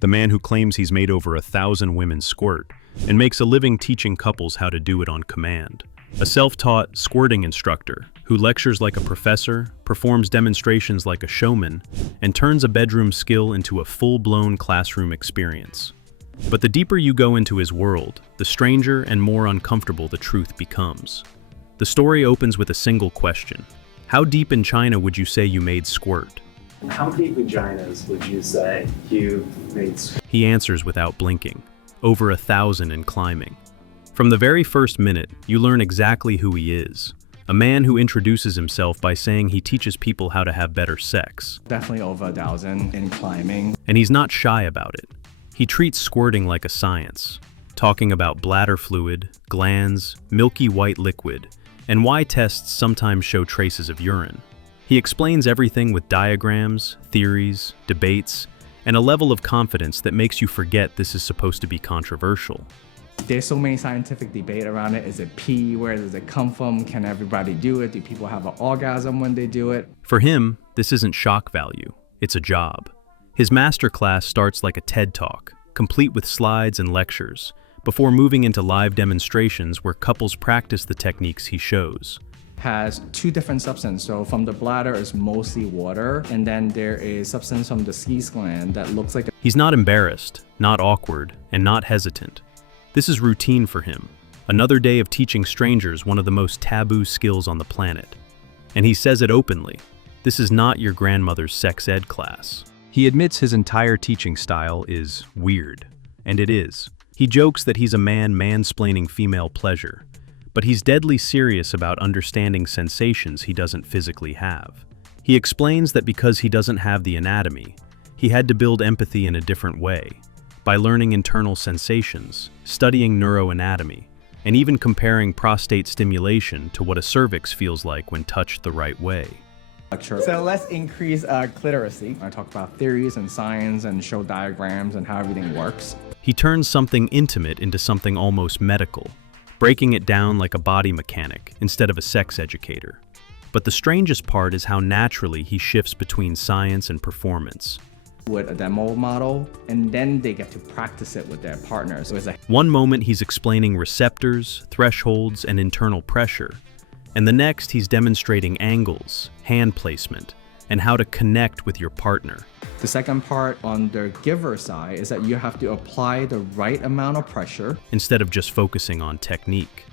the man who claims he's made over 1,000 women squirt and makes a living teaching couples how to do it on command. A self-taught squirting instructor who lectures like a professor, performs demonstrations like a showman, and turns a bedroom skill into a full-blown classroom experience. But the deeper you go into his world, the stranger and more uncomfortable the truth becomes. The story opens with a single question. How deep in China would you say you made squirt? How many vaginas would you say you made? He answers without blinking. Over 1,000 and climbing. From the very first minute, you learn exactly who he is. A man who introduces himself by saying he teaches people how to have better sex. Definitely over 1,000 and climbing. And he's not shy about it. He treats squirting like a science, talking about bladder fluid, glands, milky white liquid, and why tests sometimes show traces of urine. He explains everything with diagrams, theories, debates, and a level of confidence that makes you forget this is supposed to be controversial. There's so many scientific debate around it. Is it pee? Where does it come from? Can everybody do it? Do people have an orgasm when they do it? For him, this isn't shock value, it's a job. His masterclass starts like a TED Talk, complete with slides and lectures, before moving into live demonstrations where couples practice the techniques he shows. Has two different substances. So from the bladder is mostly water, and then there is substance from the skees gland that looks like He's not embarrassed, not awkward, and not hesitant. This is routine for him. Another day of teaching strangers one of the most taboo skills on the planet. And he says it openly. This is not your grandmother's sex ed class. He admits his entire teaching style is weird. And it is. He jokes that he's a man mansplaining female pleasure. But he's deadly serious about understanding sensations he doesn't physically have. He explains that because he doesn't have the anatomy, he had to build empathy in a different way, by learning internal sensations, studying neuroanatomy, and even comparing prostate stimulation to what a cervix feels like when touched the right way. So let's increase cliteracy. I talk about theories and science and show diagrams and how everything works. He turns something intimate into something almost medical, breaking it down like a body mechanic instead of a sex educator. But the strangest part is how naturally he shifts between science and performance. With a demo model, and then they get to practice it with their partners. So it's like one moment he's explaining receptors, thresholds, and internal pressure, and the next he's demonstrating angles, hand placement, and how to connect with your partner. the second part on the giver side is that you have to apply the right amount of pressure instead of just focusing on technique.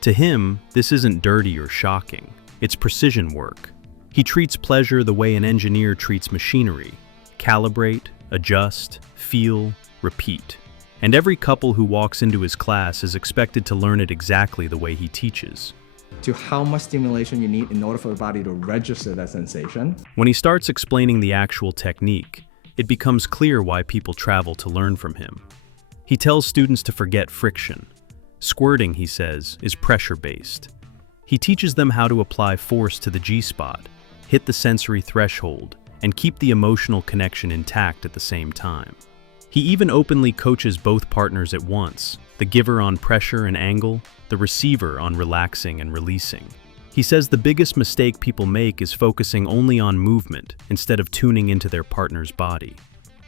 To him, this isn't dirty or shocking. It's precision work. He treats pleasure the way an engineer treats machinery. Calibrate, adjust, feel, repeat. And every couple who walks into his class is expected to learn it exactly the way he teaches. to how much stimulation you need in order for the body to register that sensation. When he starts explaining the actual technique, it becomes clear why people travel to learn from him. He tells students to forget friction. Squirting, he says, is pressure-based. He teaches them how to apply force to the G-spot, hit the sensory threshold, and keep the emotional connection intact at the same time. He even openly coaches both partners at once, the giver on pressure and angle, the receiver on relaxing and releasing. He says the biggest mistake people make is focusing only on movement instead of tuning into their partner's body.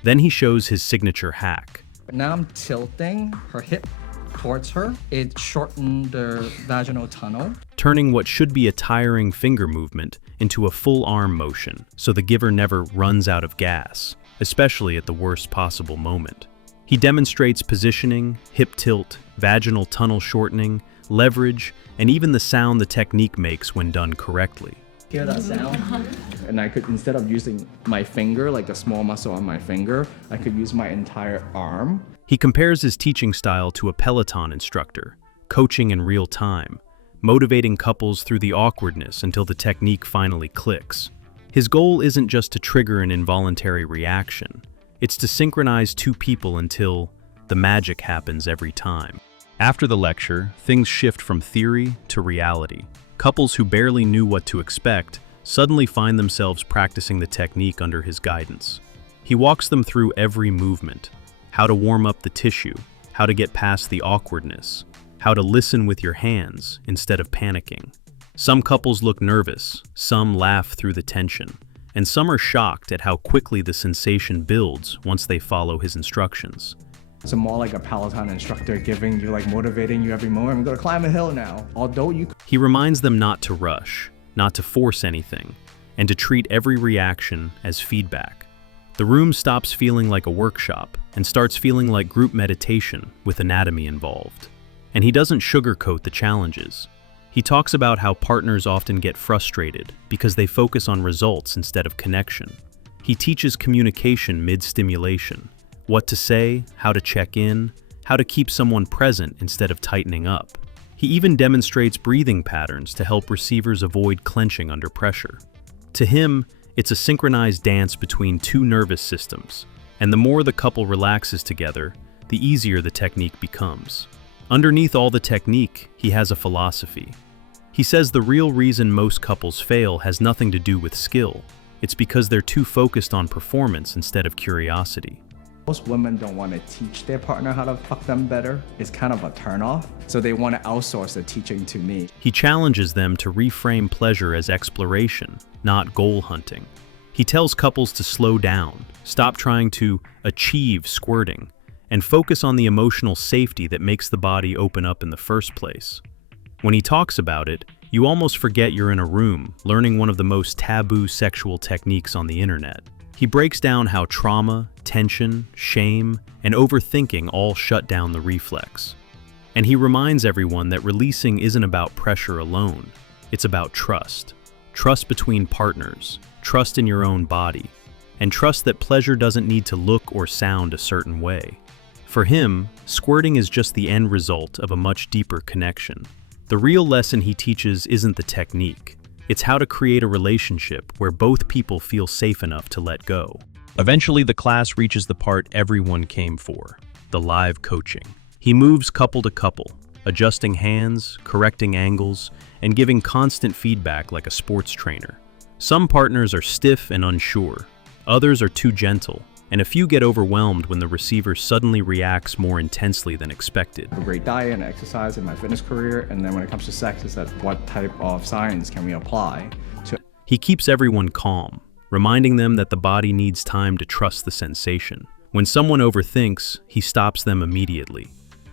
Then he shows his signature hack. Now I'm tilting her hip towards her. It shortened the vaginal tunnel. Turning what should be a tiring finger movement into a full arm motion so the giver never runs out of gas, especially at the worst possible moment. He demonstrates positioning, hip tilt, vaginal tunnel shortening, leverage, and even the sound the technique makes when done correctly. Hear that sound? And I could, instead of using my finger, like the small muscle on my finger, I could use my entire arm. He compares his teaching style to a Peloton instructor, coaching in real time, motivating couples through the awkwardness until the technique finally clicks. His goal isn't just to trigger an involuntary reaction. It's to synchronize two people until the magic happens every time. After the lecture, things shift from theory to reality. Couples who barely knew what to expect suddenly find themselves practicing the technique under his guidance. He walks them through every movement, how to warm up the tissue, how to get past the awkwardness, how to listen with your hands instead of panicking. Some couples look nervous, some laugh through the tension, and some are shocked at how quickly the sensation builds once they follow his instructions. So more like a Peloton instructor giving you, like motivating you every morning. I'm gonna climb a hill now. Although you... He reminds them not to rush, not to force anything, and to treat every reaction as feedback. The room stops feeling like a workshop and starts feeling like group meditation with anatomy involved. And he doesn't sugarcoat the challenges. He talks about how partners often get frustrated because they focus on results instead of connection. He teaches communication mid-stimulation, what to say, how to check in, how to keep someone present instead of tightening up. He even demonstrates breathing patterns to help receivers avoid clenching under pressure. To him, it's a synchronized dance between two nervous systems, and the more the couple relaxes together, the easier the technique becomes. Underneath all the technique, he has a philosophy. He says the real reason most couples fail has nothing to do with skill. It's because they're too focused on performance instead of curiosity. Most women don't want to teach their partner how to fuck them better. It's kind of a turnoff. So they want to outsource the teaching to me. He challenges them to reframe pleasure as exploration, not goal hunting. He tells couples to slow down, stop trying to achieve squirting, and focus on the emotional safety that makes the body open up in the first place. When he talks about it, you almost forget you're in a room learning one of the most taboo sexual techniques on the internet. He breaks down how trauma, tension, shame, and overthinking all shut down the reflex. And he reminds everyone that releasing isn't about pressure alone. It's about trust. Trust between partners, trust in your own body, and trust that pleasure doesn't need to look or sound a certain way. For him, squirting is just the end result of a much deeper connection. The real lesson he teaches isn't the technique. It's how to create a relationship where both people feel safe enough to let go. Eventually, the class reaches the part everyone came for, the live coaching. He moves couple to couple, adjusting hands, correcting angles, and giving constant feedback like a sports trainer. Some partners are stiff and unsure, others are too gentle, and a few get overwhelmed when the receiver suddenly reacts more intensely than expected. A great diet and exercise in my fitness career, and then when it comes to sex, is that what type of science can we apply to... He keeps everyone calm, reminding them that the body needs time to trust the sensation. When someone overthinks, he stops them immediately.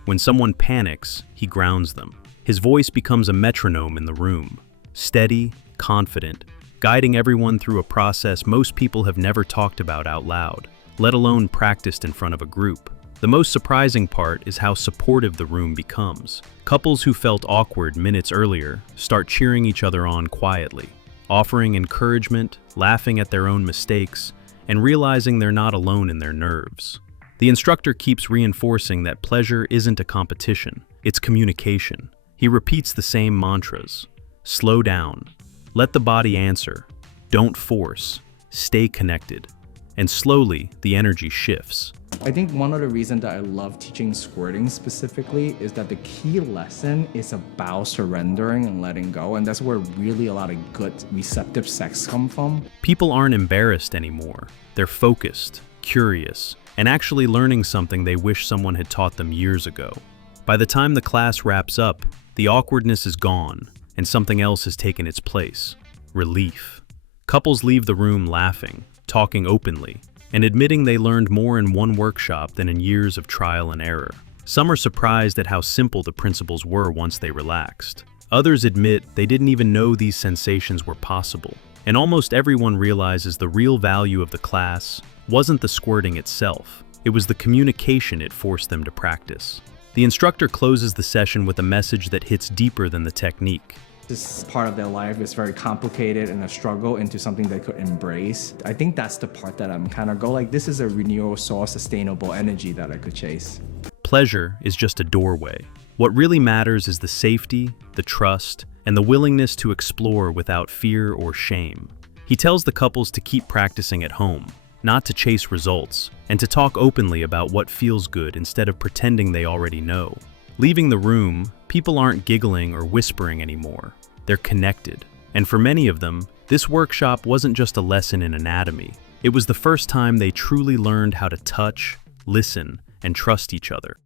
When someone panics, he grounds them. His voice becomes a metronome in the room, steady, confident, guiding everyone through a process most people have never talked about out loud, let alone practiced in front of a group. The most surprising part is how supportive the room becomes. Couples who felt awkward minutes earlier start cheering each other on quietly, offering encouragement, laughing at their own mistakes, and realizing they're not alone in their nerves. The instructor keeps reinforcing that pleasure isn't a competition, it's communication. He repeats the same mantras. Slow down. Let the body answer. Don't force. Stay connected. And slowly, the energy shifts. I think one of the reasons that I love teaching squirting specifically is that the key lesson is about surrendering and letting go, and that's where really a lot of good receptive sex come from. People aren't embarrassed anymore. They're focused, curious, and actually learning something they wish someone had taught them years ago. By the time the class wraps up, the awkwardness is gone, and something else has taken its place. Relief. Couples leave the room laughing, talking openly, and admitting they learned more in one workshop than in years of trial and error. Some are surprised at how simple the principles were once they relaxed. Others admit they didn't even know these sensations were possible. And almost everyone realizes the real value of the class wasn't the squirting itself, it was the communication it forced them to practice. The instructor closes the session with a message that hits deeper than the technique. This part of their life is very complicated and a struggle into something they could embrace. I think that's the part that I'm kind of like, this is a renewal source, sustainable energy that I could chase. Pleasure is just a doorway. What really matters is the safety, the trust, and the willingness to explore without fear or shame. He tells the couples to keep practicing at home, not to chase results, and to talk openly about what feels good instead of pretending they already know. Leaving the room, people aren't giggling or whispering anymore. They're connected. And for many of them, this workshop wasn't just a lesson in anatomy. It was the first time they truly learned how to touch, listen, and trust each other.